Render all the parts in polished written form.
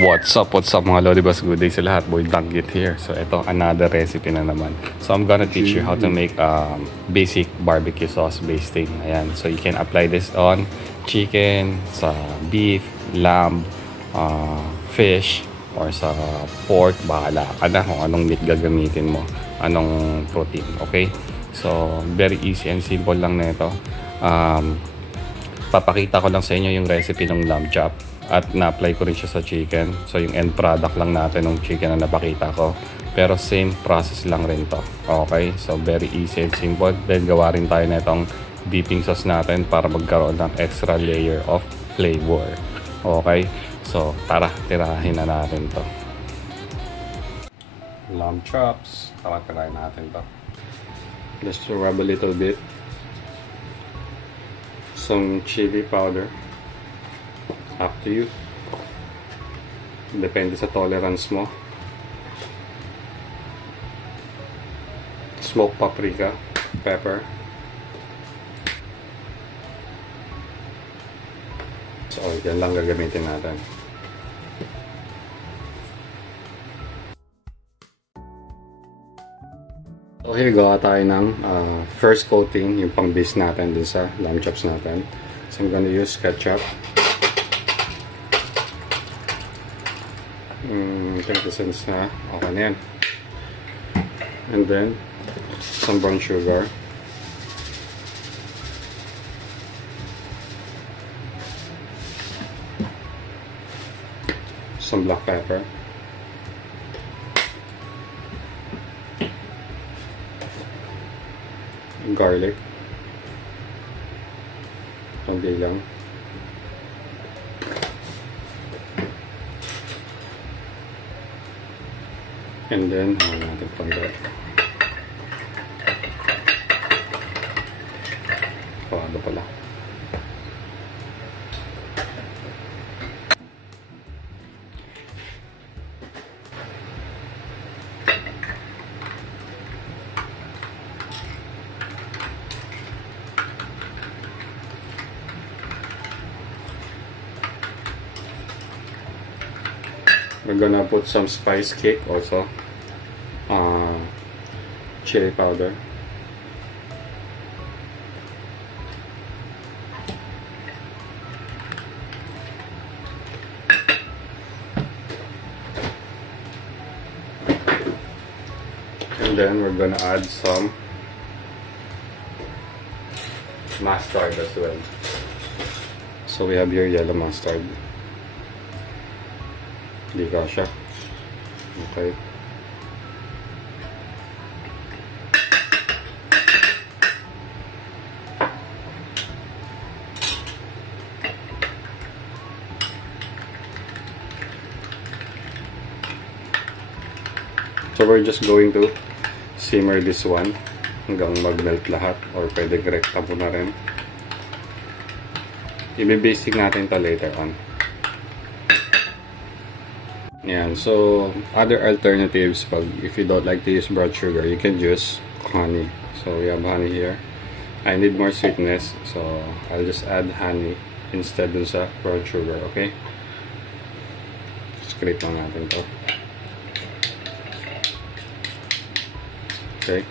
What's up mga Lodibus? Good day sa lahat. Boy Danggit here. So ito, another recipe na naman. So I'm gonna teach you how to make basic barbecue sauce basting. Ayan. So you can apply this on chicken, sa beef, lamb, fish, or sa pork. Bahala ka na kung anong meat gagamitin mo. Anong protein. Okay? So very easy and simple lang na ito. Papakita ko lang sa inyo yung recipe ng lamb chop. At na-apply ko rin siya sa chicken. So, yung end product lang natin ng chicken na napakita ko. Pero same process lang rin to. Okay? So, very easy and simple. Then, gawa rin tayo na itong dipping sauce natin para magkaroon ng extra layer of flavor. Okay? So, tara, tirahin na natin to. Lamb chops. Tara, tirahin natin to. Just to rub a little bit. Some chili powder. Up to you. Depende sa tolerance mo. Smoked paprika, pepper. So, yan lang gagamitin natin. So, here gawa tayo ng first coating, yung pang base natin dun sa lamb chops natin. So, I'm gonna use ketchup. 10% na okay na yan. And then some brown sugar, some black pepper, garlic, konti lang, and then natin panggal. Ano pala. We're gonna put some spice cake also. Chili powder. And then we're gonna add some mustard as well. So we have here yellow mustard. Di kasha. Okay. So we're just going to simmer this one hanggang mag-melt lahat, or pwede rekta po na rin. I-basting natin ito later on. Yan. So other alternatives, if you don't like to use brown sugar, you can use honey. So we have honey here. I need more sweetness, so I'll just add honey instead dun sa brown sugar. Okay? Scrape lang natin to. Okay,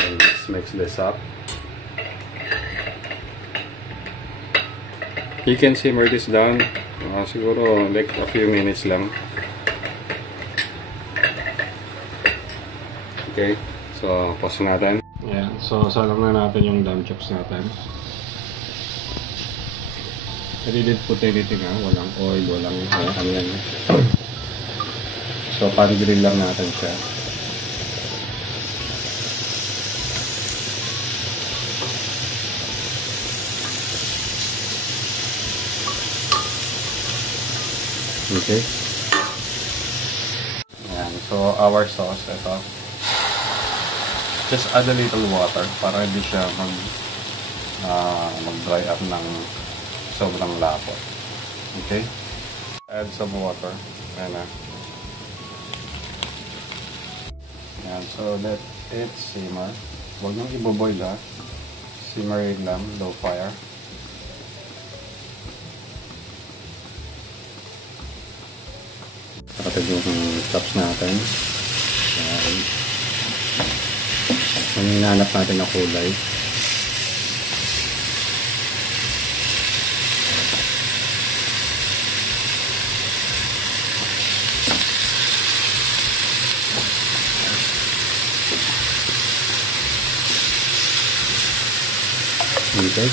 and let's mix this up. You can simmer this down siguro like a few minutes lang. Okay, so pause natin. Yeah, so salang na natin yung lamb chops natin. I didn't put anything, walang oil, walang ano yan. So pan grill lang natin siya. Okay. Ayan. So, our sauce, ito. Just add a little water para hindi siya mag-dry up ng sobrang lapot. Okay? Add some water. Ayan na. Ayan. So, let it simmer. Huwag nang iboboil, ha. Simmering lang, low fire. natin yung chops natin. Ayan. Ang hinahanap natin na kulay. Okay.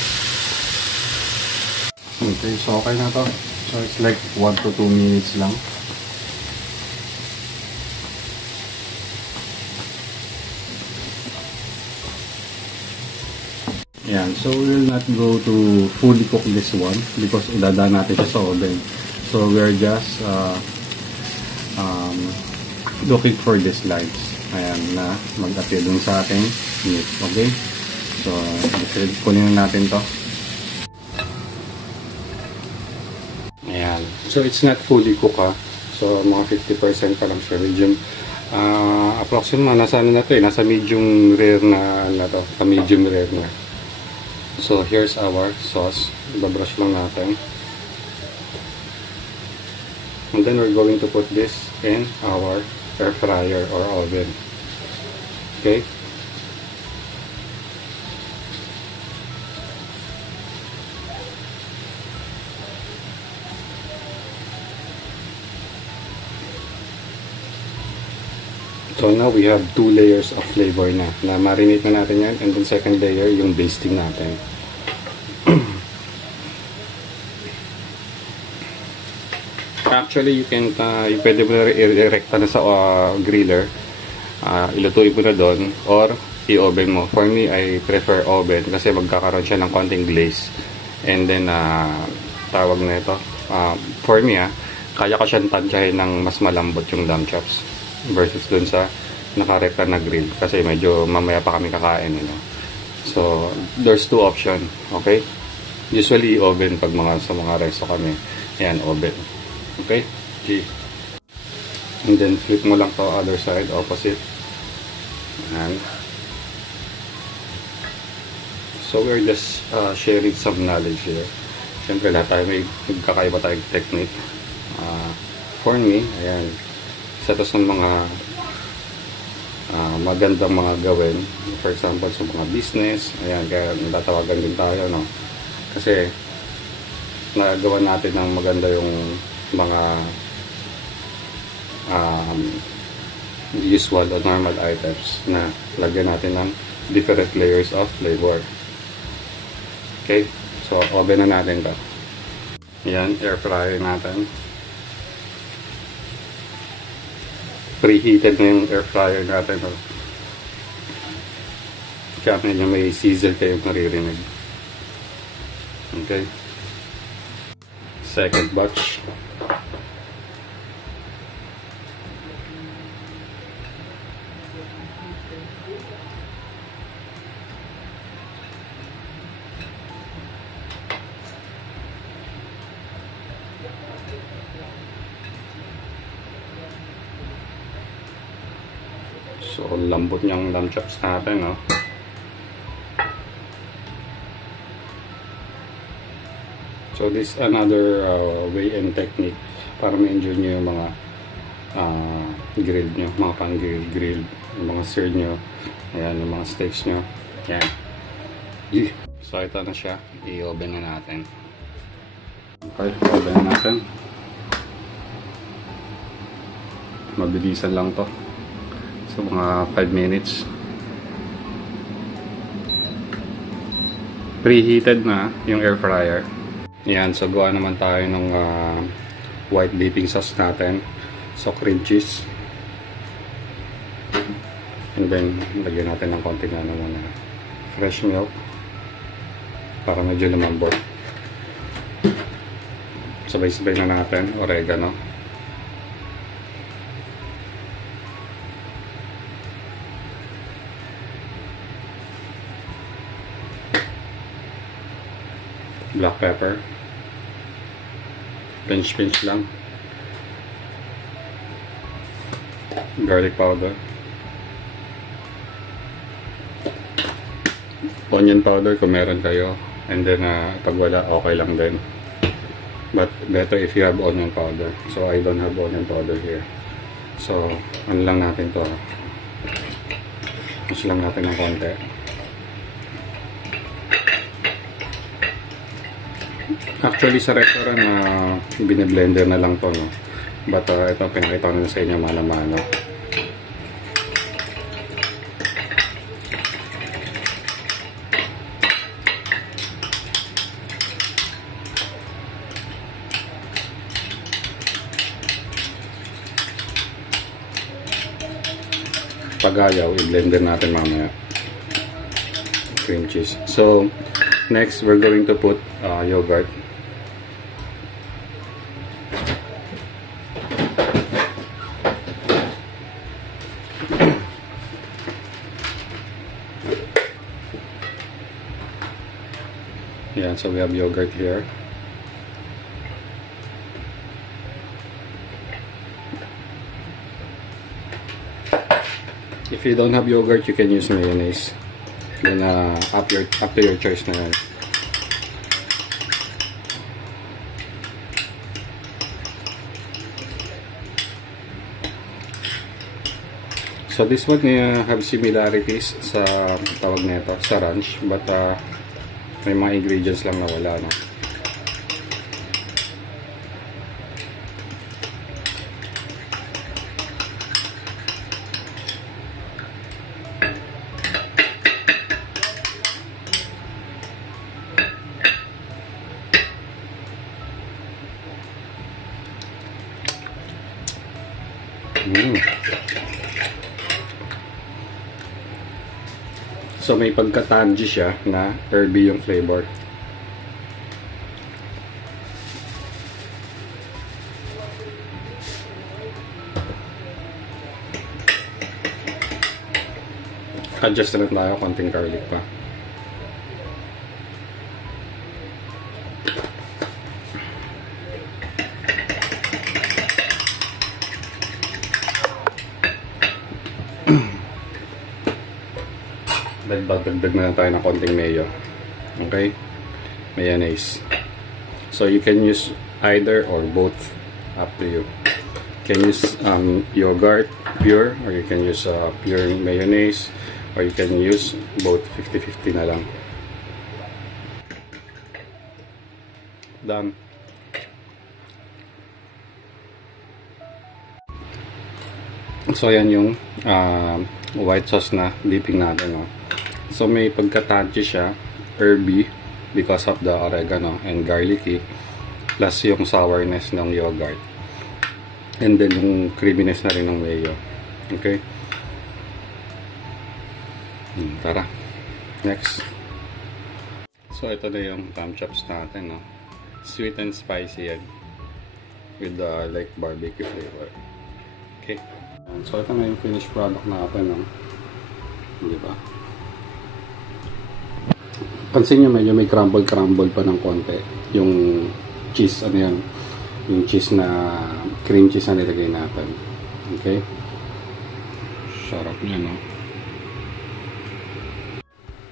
Okay, so okay na to. So it's like 1 to 2 minutes lang. Yan, so we will not go to fully cook this one because idadaan natin siya sa oven. So we're just looking for these lines. Ayan, na mag-appear dun sa ating meat. Okay? So, kunin natin to. Ayan. So, it's not fully cooked ha. So, mga 50% pa lang siya. Medium. Approximately, nasa ano na to eh. Nasa medium rare na to. Medium rare na. So, here's our sauce. Ibabrush lang natin. And then, we're going to put this in our air fryer or oven. Okay? So now we have 2 layers of flavor na marinate na natin yan, and then second layer yung basting natin. Actually, you can pwede mo na i-recta na sa griller, ilutuin mo na doon or i-oven mo. For me, I prefer oven kasi magkakaroon siya ng konting glaze, and then tawag na ito, for me kaya ko siyang tansyahin ng mas malambot yung lamb chops versus dun sa nakarekta na grill kasi medyo mamaya pa kami kakain, you know? So there's 2 option. Okay, usually oven pag sa mga resto kami, yan, oven. Okay, G. And then flip mo lang to other side, opposite. And so we're just sharing some knowledge here. Siyempre lahat tayo may kakaiba tayong technique. For me, ayan, isa to sa mga magandang mga gawin, for example sa mga business. Ayan, kaya natatawagan din tayo, no? Kasi nagawa natin ng maganda yung mga usual or normal items na lagyan natin ng different layers of flavor. Okay, so oven na natin to. Ayan, air fryer natin. Preheated na yung air fryer natin. Kaya medyo may sizzle kayo maririnig. Okay. Second batch. So, lambot niyang lamb chops natin, no? So, this is another way and technique para ma-enjoy nyo yung mga grill nyo, mga pang-grill, yung mga sear nyo, ayan, yung mga steaks nyo. Ayan. So, ito na siya. I-oven na natin. Okay, oven na natin. Mabilisan lang to. So, mga 5 minutes. Preheated na yung air fryer. Yan, so gawa naman tayo ng white dipping sauce natin. So, cream cheese. And then, lagyan natin ng konting fresh milk para medyo lumambot. Sabay-sabay na natin, oregano. Black pepper. Pinch lang. Garlic powder. Onion powder kung meron kayo. And then, pag wala, okay lang din. But better if you have onion powder. So I don't have onion powder here. So ano lang natin to. Mas lang natin ng konti. Actually sa restaurant na bine-blender na lang to, no. But ito pinakita ko na sa inyo mano-mano. Pag ayaw, i-blender natin mamaya. Cream cheese. So, next, we're going to put yogurt. Yeah, so we have yogurt here. If you don't have yogurt, you can use mayonnaise. Then up to your choice na yan. So this one have similarities sa tawag nito sa ranch, but may mga ingredients lang na wala, no? So may pagka-tangy siya na herby yung flavor. Adjust na tayo, konting garlic pa. Dagdag na lang tayo ng konting mayo. Okay? Mayonnaise. So you can use either or both. Up to you. You can use yogurt pure, or you can use pure mayonnaise, or you can use both. 50-50 na lang. Done. So yan yung white sauce na dipping natin, no? So may pagka-tangy siya, herby because of the oregano and garlicky, plus yung sourness ng yogurt, and then yung creaminess na rin ng mayo. Okay? Tara, next. So ito na yung lamb chops natin, no? Sweet and spicy yan, with the like barbecue flavor. Okay, so ito na yung finished product natin, no? Di ba? Pansin nyo, medyo may crumble pa ng konti yung cheese, ano yan, yung cheese na cream cheese na nilagay natin. Okay, sarap niya, no?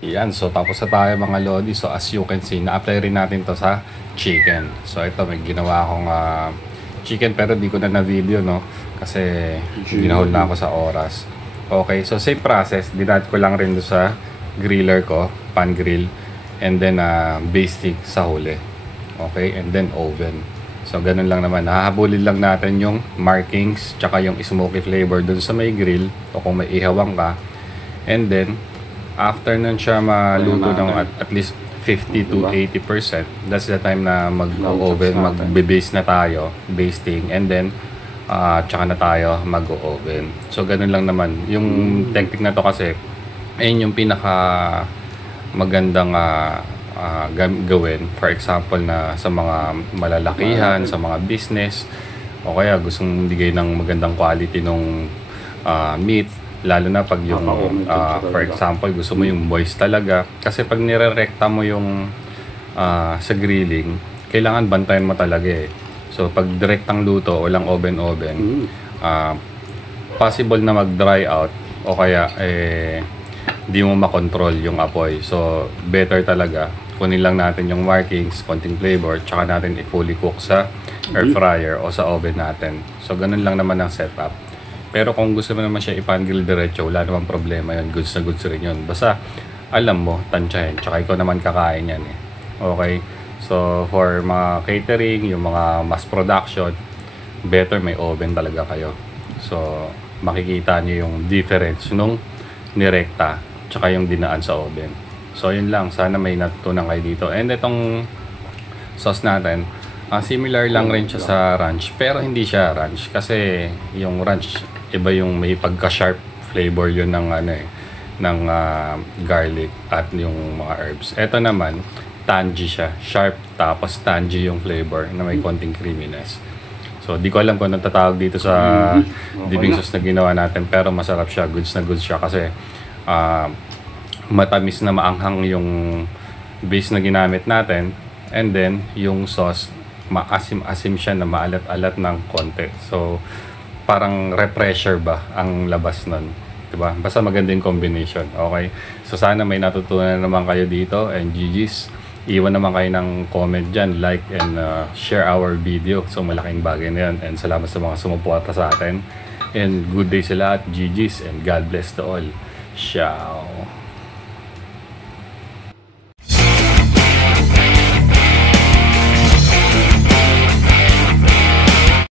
Yan, so tapos na tayo mga lodi. So as you can see, na-apply rin natin to sa chicken. So ito, may ginawa akong chicken, pero di ko na na-video, no? Kasi ginahol na ako sa oras. Okay, so same process, dinat ko lang rin do sa griller ko, pan grill, and then basting sa huli. Okay, and then oven. So ganun lang naman, hahabulin lang natin yung markings tsaka yung smoky flavor dun sa may grill, o kung may ihawang ka. And then after nun siya maluto ng at least 50 to 80%, that's the time na mag-oven, mag-base na tayo, basting, and then tsaka na tayo mag-oven. So ganun lang naman yung technique na to, kasi ayun yung pinaka magandang gawin. For example, na sa mga malalakihan, sa mga business, o kaya gustong bigay ng magandang quality ng meat, lalo na pag yung for example, gusto mo yung moist talaga, kasi pag nire-recta mo yung sa grilling, kailangan bantayan mo talaga eh. So pag direktang luto, walang oven, possible na mag-dry out, o kaya di mo makontrol yung apoy. So better talaga kunin lang natin yung markings, konting flavor, tsaka natin i-fully cook sa air fryer o sa oven natin. So, ganun lang naman ang setup. Pero kung gusto mo naman siya i-pan-grill diretso, wala namang problema yun. Goods na goods rin yun. Basta, alam mo, tansyahin. Tsaka ikaw naman kakain yan eh. Okay? So, for mga catering, yung mga mass production, better may oven talaga kayo. So, makikita nyo yung difference nung nirekta tsaka yung dinaan sa oven. So, yun lang. Sana may natutunan kayo dito. And itong sauce natin, similar lang rin siya sa ranch. Pero hindi siya ranch. Kasi yung ranch, iba yung may pagka-sharp flavor yun ng ng garlic at yung mga herbs. Ito naman, tangy siya. Sharp tapos tangy yung flavor na may konting creaminess. So, di ko alam kung anong tatawag dito sa dipping sauce na ginawa natin. Pero masarap siya. Goods na goods siya. Kasi matamis na maanghang yung base na ginamit natin. And then, yung sauce, maasim-asim siya na maalat-alat ng konti. So, parang refresher ba ang labas nun. Diba? Basta maganda yung combination. Okay? So, sana may natutunan naman kayo dito. And GG's. Iwan naman kayo ng comment dyan, like and share our video. So malaking bagay na yan. And salamat sa mga sumuporta sa atin. And good day sa lahat, GG's, and God bless to all. Ciao!